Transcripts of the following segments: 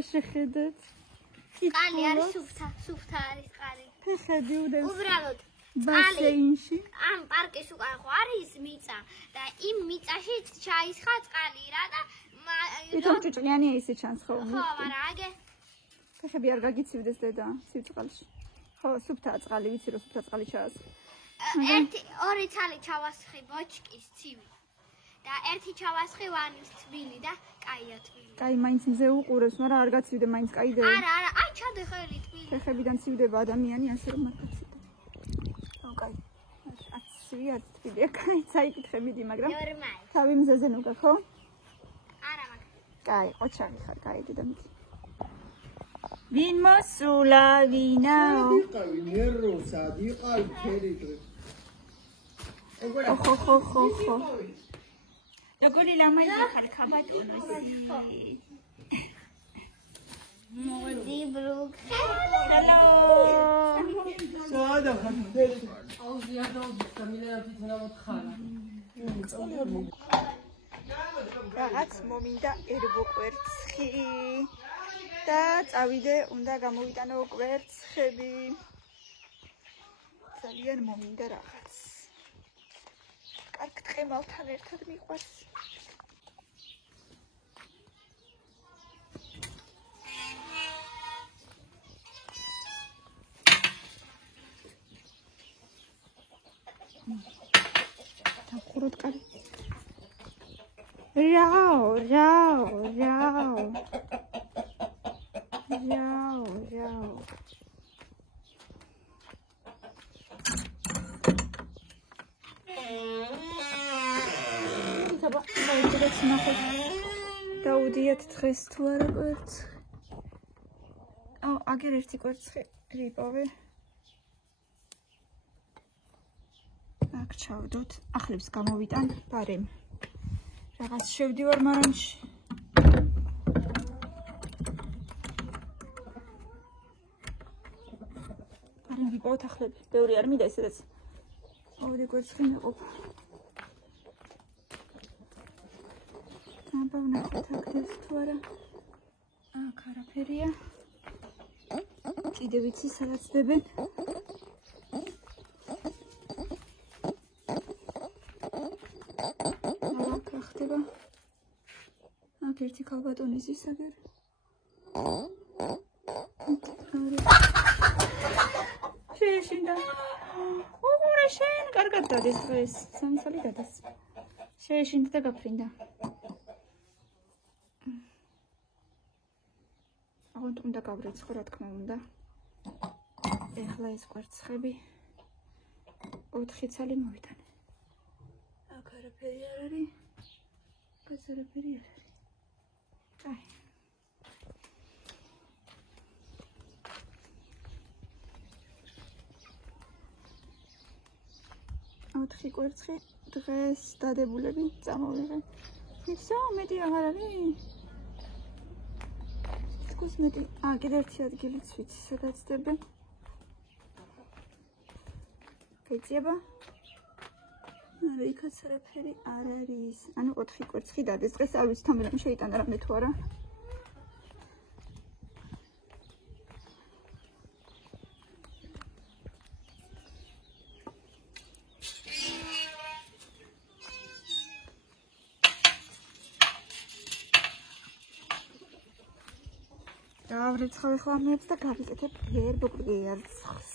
რა შეხედეთ? ყალი არის სუფთა არის ყალი. ფეხები უდევს. უბრალოდ ბასეინში. ამ პარკის უკან ხო არის მიწა და იმ მიწაში ჩაისხა წყალი რა და თვითონ ჭუჭლიანია ისე ჩანს ხო? ხო, მაგრამ აგე ფეხები არ გაგიცივდეს დედა სიწყალში. ხო, სუფთა წყალი, ვიცი რომ სუფთა წყალი ჩაასხა. ორი ცალი ჩავასხი ბოჭკის ცივი და ერთი ჩავასხი ვანის თბილი და კაია თბილი. კაი, მაინც მზე უყურებს, მაგრამ არ გაცივდე, მაინც კაიდე. არა, აი ჩადე ხელი თბილი. ფეხებიდან ცივდება ადამიანი, ასე რომ არ გაცივდე. ო, კაი. აცივი არ თბილია, კაი, წაიკითხე მიდი, მაგრამ ნორმალი. თავი მზეზე ნუგა, ხო? არა, მაგრამ. კაი, ოჩარი ხარ, კაი, დედა მიდი. ვინ მოსულა, ვინაო? იყავი ნერვოსად, იყავი ფერი დღე. ხო. როგორი ლამაზი ხარ, ქაბატონო. მოდი ბრუკ. ჰელო. სადა ხარ ფერი. აუზია და მილენა თვითონ ამოთხარა. რაღაც მომინდა ერბო კვერცხი და წავიდე, უნდა გამოვიტანო კვერცხები. ძალიან მომინდა რაღაც. კარგ თხემალთან ერთად მიყვარს. დახუროთ კარი. რაო. დაუდიათ დღეს თუ არა კვერცხი. აგერ ერთი კვერცხი რიპოვე. აქ ჩავდოთ. ახლებს გამოვიტან ბარემ. რაღაც შევდივარ მარანში. ბარემ ვიპოვოთ ახლები. ბევრი არ მინდა ესეც. ორი კვერცხი მეყოფა. აბა ვნახოთ აქ თუ არა. აქ არაფერია. კიდე ვიცი სადაც დებენ. აქ რა ხდება? აქ ერთი ქალბატონის ისაგერ. შეეშინდა. უღურე შენ, კარგად დადეს დღეს. სამსალი დადეს. შეეშინდა და გაფრინდა. უნდა გავრეცხო, რა თქმა უნდა. ეხლა ეს კვერცხები 4 ცალი მოვიტანე. აქ არაფერი არ არის. აქ არაფერი არ არის. აი. 4 კვერცხი დღეს დადებულები წამოვიღე. ისო მეტი აღარ არის. კოსმეტი. კიდე ერთი ადგილიც ვიცი, სადაც დებენ. გაიწიება? არა, იქაც არაფერი არ არის. ანუ 4 კვერცხი დადეს. დღეს არ ვიცი თამბი რომ შეიტანა რამე თუ არა. დავრეცხავ ახლა მეც და გავიკეთებ ერბო კვერცხს.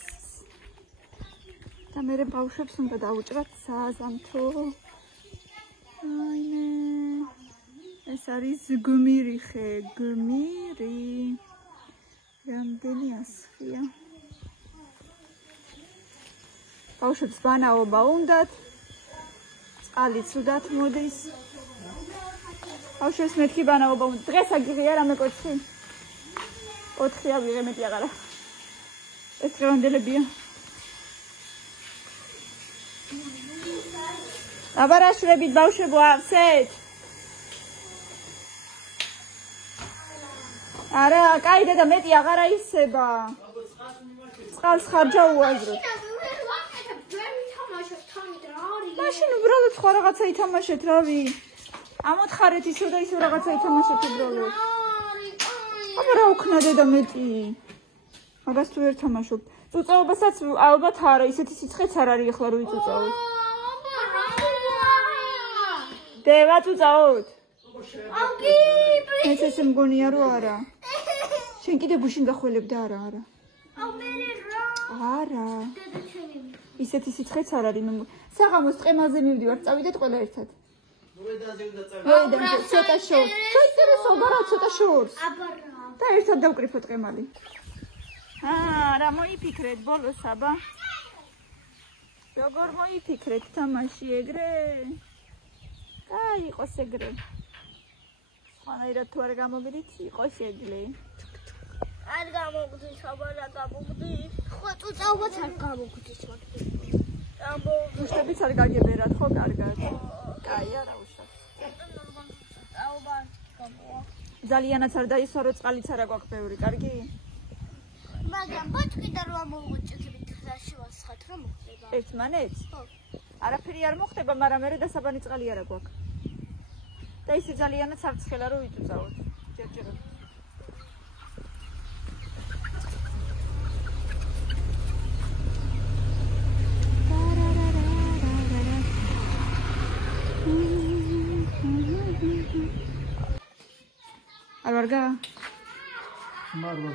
და მე ბავშვებს უნდა დაუჭრათ საზამთრო. აიმე. ეს არის გმირი ხე, გმირი. რამდენი ასხია. ბავშვებს ბანაობა უნდათ. წყალი ცუდად მოდის. ბავშვებს მეთქი ბანაობა უნდა. დღეს აგიღია რამე კვერცხი. 4 ავიღე მეტი აღარა. ეს დღევანდელებია. აბარაშრებით ბავშვებო ავსეთ. არა, კაი დედა მეტი აღარა ისება. წყალს ხარჯა უაზროთ. მაშინ უბრალოდ სხვა რაღაცა ითამაშეთ, რავი. ამოთხარეთ ისევ და ისევ რაღაცა ითამაშეთ უბრალოდ. აბა რა უქნა დედა მეტი. მაგას თუ ვერ თამაშობ. წუწაობასაც ალბათ არა, ისეთი სიცხეც არ არის ახლა რო იწუწავოთ. დევა წუწავოთ. ეს ესე მგონია რომ არა. შენ კიდე გუშინ გახველებ და არა. არა. ისეთი სიცხეც არ არის. საღამოს ტყემაზე მივდივარ, წავიდეთ ყველა ერთად. მოედანზე ცოტა შორს. ცოტა შორს. და ერთად დავკრიფოთ ტყემალი. რა მოიფიქრეთ ბოლოს აბა? როგორ მოიფიქრეთ თამაში ეგრე? კაი იყოს ეგრე. სხვანაირად თუ არ გამოგდით, იყოს შეგლე. არ გამოგდის, აბა რა გამოგდის? ხო, წუწაობაც არ გამოგდის მაგდ. უშტებიც არ გაგებერათ, ხო კარგად. კაი არა უშტად. ძალიანაც არ დაისვარო, წყალიც არა გვაქვს ბევრი, კარგი? მაგრამ ბოჭკიდა რო ამოვუჭიქებით ხდაში ვასხათ რა მოხდება? ერთმანეთს? ხო. არაფერი არ მოხდება, მაგრამ მე დასაბანი წყალი არა გვაქვს. და ისე ძალიანაც არ ცხელა რომ იწუწავოთ. ჯერჯერობით. არ ვარგა? მარვა.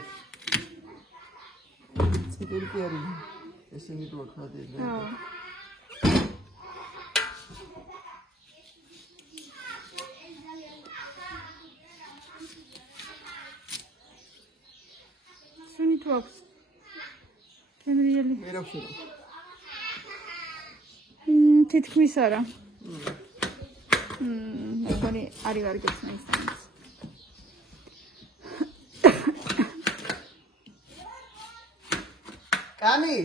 ციტური კი არის. ესენი თუ აქ ხადია. სუნი თუ აქვს. თემრიელი. მე რა ვშერო? თითქმის არა. მეგონი არის ვარგებს მაინც. კანი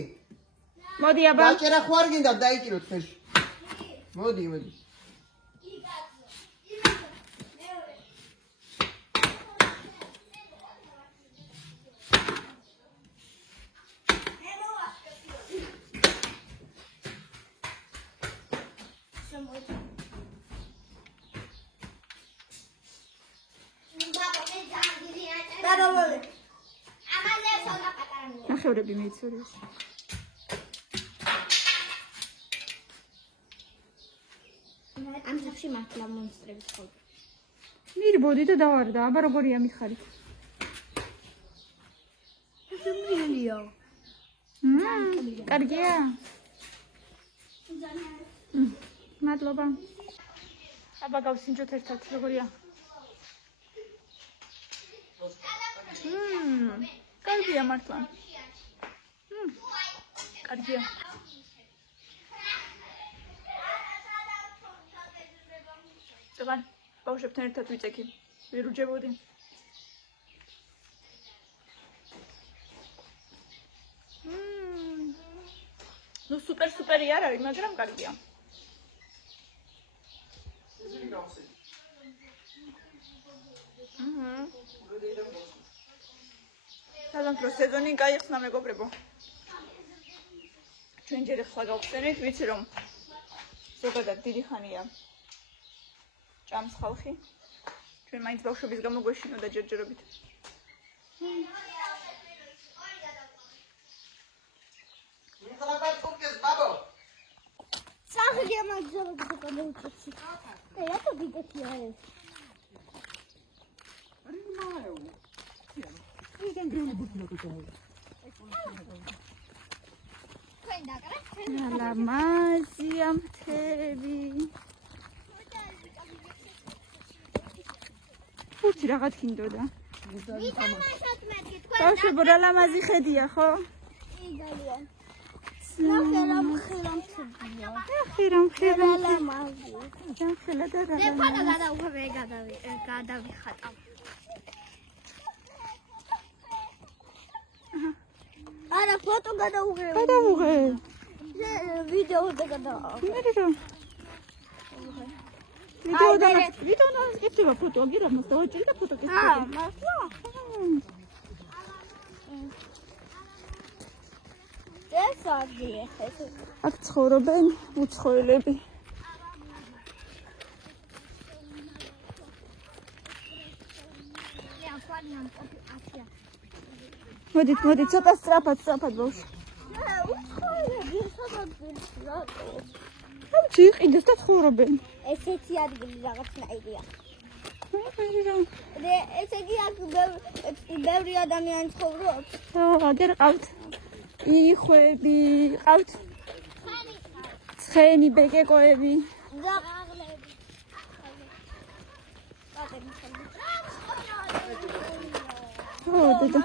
მოდი აბა დაჭერა ხო არ გინდა დაიჭიროთ ხელში მოდი ნახევრები მეიცორეს. ამ სახში მართლა მონსტრები ცხოვრობენ. მირბოდი და დავარდა, აბა როგორია მიხარით? შემიძლია. კარგია? მადლობა. აბა გავსინჯოთ ერთად, როგორია? კარგია მართლა. კარგია. წეგან, ბავშვებთან ერთად ვიწექი. ვერ უჯებოდი. ნუ სუპერი არ არის, მაგრამ კარგია. საგანძრო სეზონი გაიხსნა მეგობრებო. ჩვენ ჯერ ახლა გავხსენით, ვიცი რომ ზოგადად დიდი ხანია ჭამს ხალხი. ჩვენ მაინც ბავშვების გამო გვეშინო და ჯერჯერობით. სახლი ამაგზავნე გადავუწევი. რა თქმა უნდა ეს. ალა მაზია მთები. ფუჩი რაღაც გინდოდა. ბავშვებო რა ლამაზი ხედია ხო? იგალია. ნახერამ ხერამთებია. ხერამ ლამაზი. ჯანხელა და რა. მე ფანა გადავუხე გადავიხატავ. არა ფოტო გადავუღე. ვიდეოზე გადავუღე. ვიდეო ეხება ფოტო აგირა მას დავაჭირი და ფოტო კეთდება. მართლა? ეს არის ეს. აქ ცხოვრობენ უცხოელები. მოდით, ცოტა სწრაფად ბავშვი. ამჩი იყიდეს და ცხოვრობენ. ესეთი ადგილი რაღაცნაირია. რა. ესე იგი აქ ბევრი ადამიანი ცხოვრობს. აგერ ყავთ. იხვები, ყავთ. ცხენი, ბეკეკოები. გაყაღლები. დედა.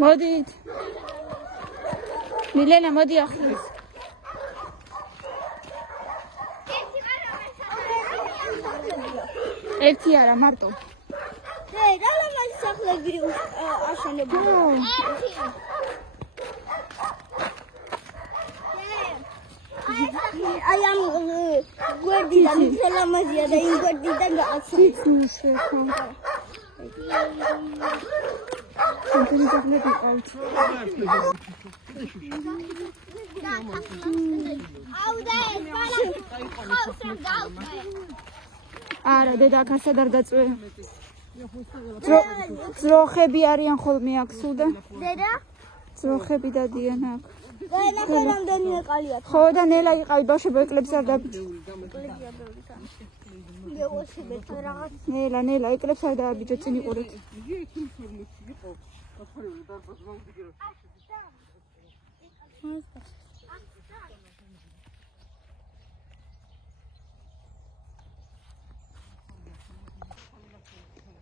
მოდით. მილენა მოდი ახლა. ერთი არა მარტო. რა ლამაზი სახლები აშენებია. აი ამ გვერდიდან ისე ლამაზია და იმ გვერდიდან გააცნეს. სამთელი ძაღლები ყავთ. არა, დედა აქაც არ დაწვე. ძროხები არიან ხოლმე აქ სულ და დედა? ძროხები დადიან აქ. ნახე რამდენი ეყალია. ხო და ნელა იყავი ბავშვები ეკლებს არ დაბიჭი. ნელა ეკლებს არ დააბიჭო წინ იყურეთ.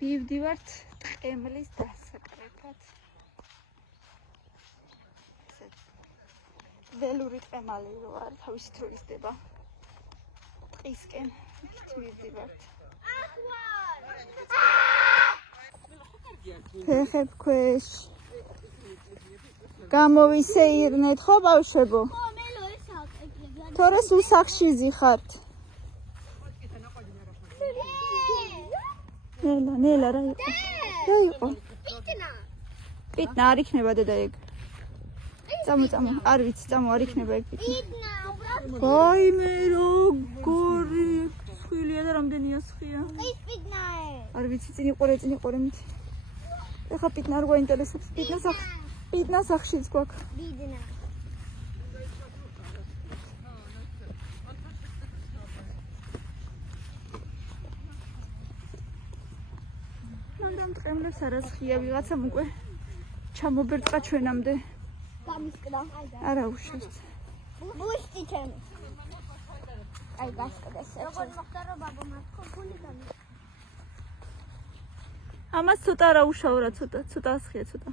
მივდივართ ტყემლის დასაკრეფად. ველური ტყემალი რო არის, თავისით რო იზრდება. ტყისკენ მივდივართ. ფეხებ ქვეშ. გამოვისეირნეთ ხო ბავშვებო? ხო, მელო ეს აკეთებია. თორე სულ სახში ზიხართ. ნელა რა იყო? რა იყო? პიტნა არ იქნება დედა ეგ. წამო, არ ვიცი, არ იქნება ეგ პიტნა. ვაიმე როგორი სხვილია და რამდენია სხია. ის პიტნაა. არ ვიცი, წინ იყურე მით. ეხა პიტნა არ გვაინტერესებს, პიტნა სახშიც გვაქვს. ბიდნა. მანდ ტყემლებს არას ხია ვიღაცამ უკვე ჩამობერტყა ჩვენამდე. გამისკდა. არა უშევთ. ბუშტი ჩემი. აი გასკდეს. როგორ მოხდა რომ ბაბა მათქო ფული გამი. ამას ცოტა რა უშავრა, ცოტა ასხია ცოტა.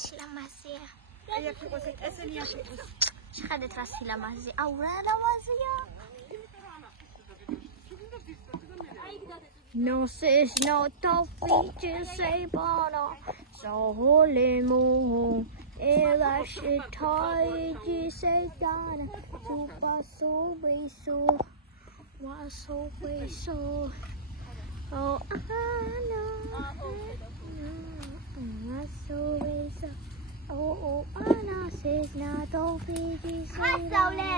სილამაზეა. შეხადეთ რა სილამაზე. აუ რა ლამაზეა. No says no toffee to say bono. So holy mo. Ela shitai ji say dana. Super so so. Was so so. Oh, Anna. So. Oh, Anna says not toffee to say bono.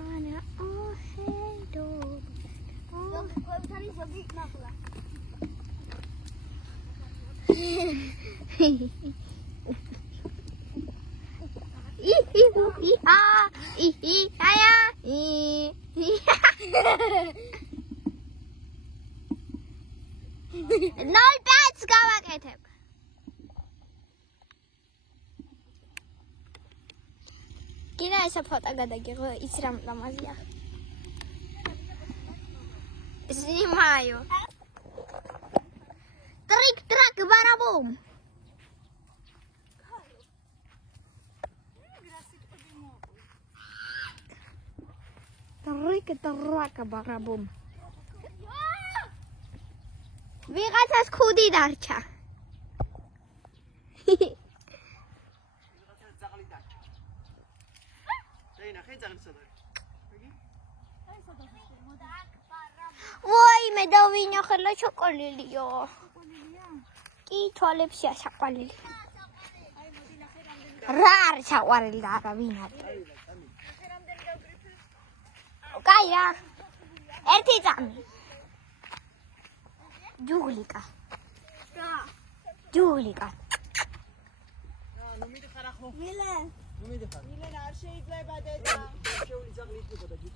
Anna, oh, hey, dog. Nol pets გავაკეთებ. კიდე ესა ფოტო გადაგიღო, იცი რა ლამაზია. Снимаю. Трик ბუმ. ტრაკა ბარაბუმ. ვიღაცას ქუდი დარჩა. ვაიმე დავინახე შოკოლილიო. კი თვალებშია საყვარელი. რა არის საყვარელი და არა ვინ არის? კაი რა. ერთი წამი. ჯუგლიკა. ჯუგლიკა. ნუ მიდიხარ ახლა. მილენ. ნუ მიდიხარ. მილენ არ შეიძლება დედა. შეული ძაღლი იქნებოდა ჯი.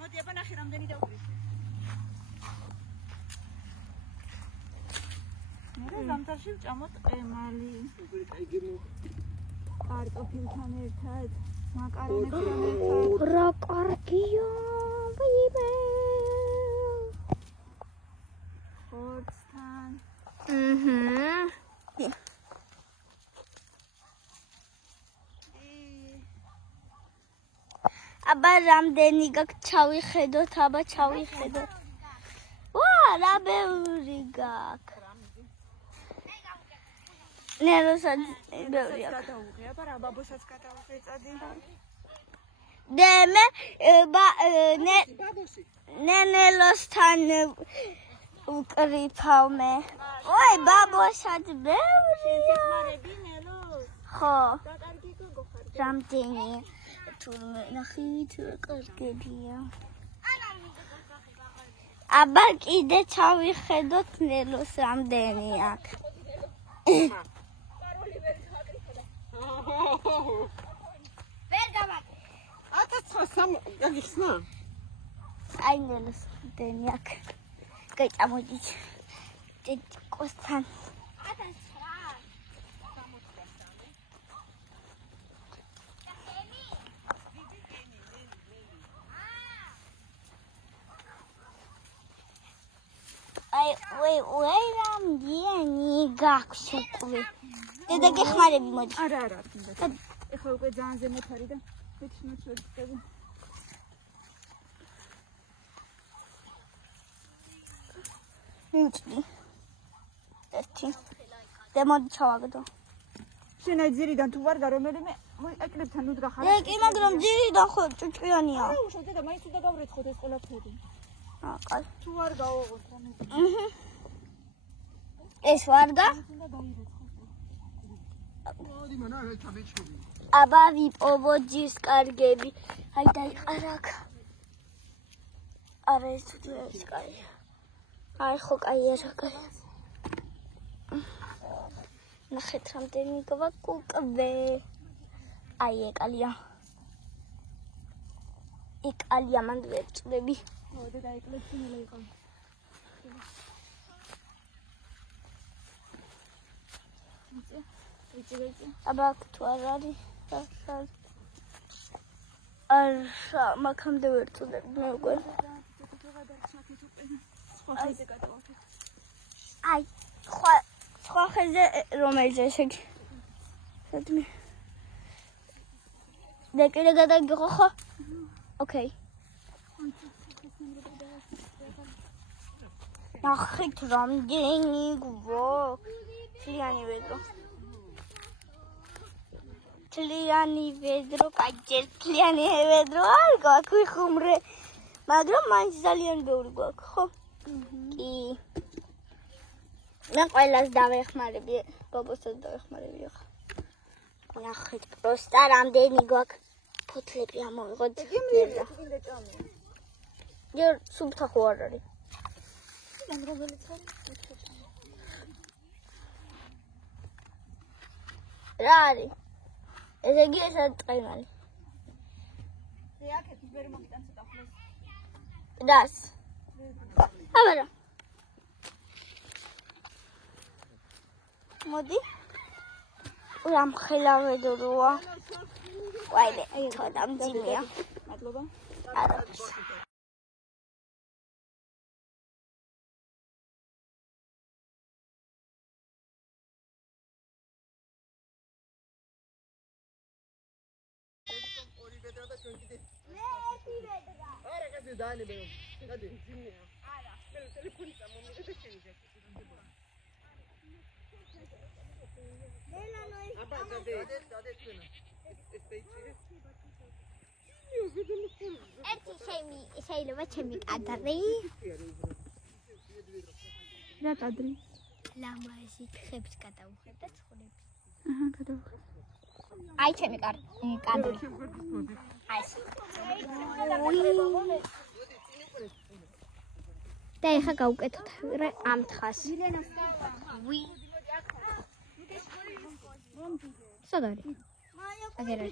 მოდი აბა ნახე რამდენი დაუგრის. მე ზამთარში ვჭამოთ ყემალი. აი გემო. კარტოფილთან ერთად, მაკარონებთან ერთად. რა კარგია, ბიბე. ხორცთან. აბა რამდენი გაქვს ჩავიხედოთ, აბა ჩავიხედოთ. ვა, რა ბევრი გაქვს. ნეროსაც ბევრი აქვს. გადაუღე, აბა რა ბაბოსაც გადაუღე წადი. დემე ბაბოსი. ნენელოსთან უკრიფავ მე. ой, ბაბოსაც ბევრია. მარები ნელო. ხო, და კარგი გოგო ხარ. რამდენი თურმე ნახით კარგია. აბა კიდე ჩავიხედოთ ნელოს რამდენი აქვს. ვერ გავაკეთე. 1900 გაგიხსნა? აი ნელოს რამდენი აქვს. გეჭამოდით. კოსთან. 喂，რამდენი გაქვს უკვე? დედა გეხმარები მოდი. არა, თუნდაც. ეხლა უკვე ძალიან ზემოთ არის და მეცნოთ შევწევი. ნიჭი. ერთი. და მოდი ჩავაგდო. შენ აი ძირიდან თუ ვარ რომელიმე ეკლებთან ნუ დგახარ. კი, მაგრამ ძირიდან ხო ჭუჭყიანია. აუ, შევძე და მაინც უნდა გავრეცხოთ ეს ყველაფერი. კაი. თუ ვარ გავოღოთ რამე. ეს ვარგა? უნდა გაირეცხოთ. მოდი მანა ჩამეჩვევი. აბა ვიპოვო ჯის კარგები. აი დაიყარა აქ. არა ეს თუ ეს კაი. აი ხო კაია რა კაი. ნახეთ რამდენი გვაქვს უკვე. აი ეკალია. ეკალია მანდ ვერ წვდები. ხო, და დაიკლებს ნელა იყო. აბა თუ არ არის. არა, მაგამდე ვერ წვდები მე უკვე. აი, სხვა ხეზე რომელზე შეგი. სადმე. დეკილე გადაგიღო ხო? ოკეი. ნახეთ რამდენი გვაქვს. თლიანი ვედრო, კაი ჯერ თლიანი ვედრო არ გვაქვს ვიხუმრე. მაგრამ მაინც ძალიან ბევრი გვაქვს, ხო? კი. მე ყველას დავეხმარები, ბაბოსაც დავეხმარები ახლა. ნახეთ პროსტა რამდენი გვაქვს. ფოთლები ამოვიღოთ. ჯერ სუფთა ხო არ არის. რა არის? ესე იგი ეს არის წაიმალი. რეაქეთ ვერ მომიტანს ახლა. რას? აბა რა. მოდი. ურამ ხელავედროა. ვაიმე, თოდა მძიმეა. მადლობა. არა. დაანებე რომ. გადი, ძინეა. არა. მე ტელეფონი წამომიღე და შევიდე. აბა დადი თქვენა. ეს პეიჯი. ერთი შეიძლება ჩემი კადრი. რა კადრი? ლამაზი ხებს გადავუხებ და ცხოვრებს. აჰა, გადავუხებ. აი ჩემი კადრი. აი ეს. და ეხა გავუკეთოთ ამ თხას. ვი. სადარი? აგერა.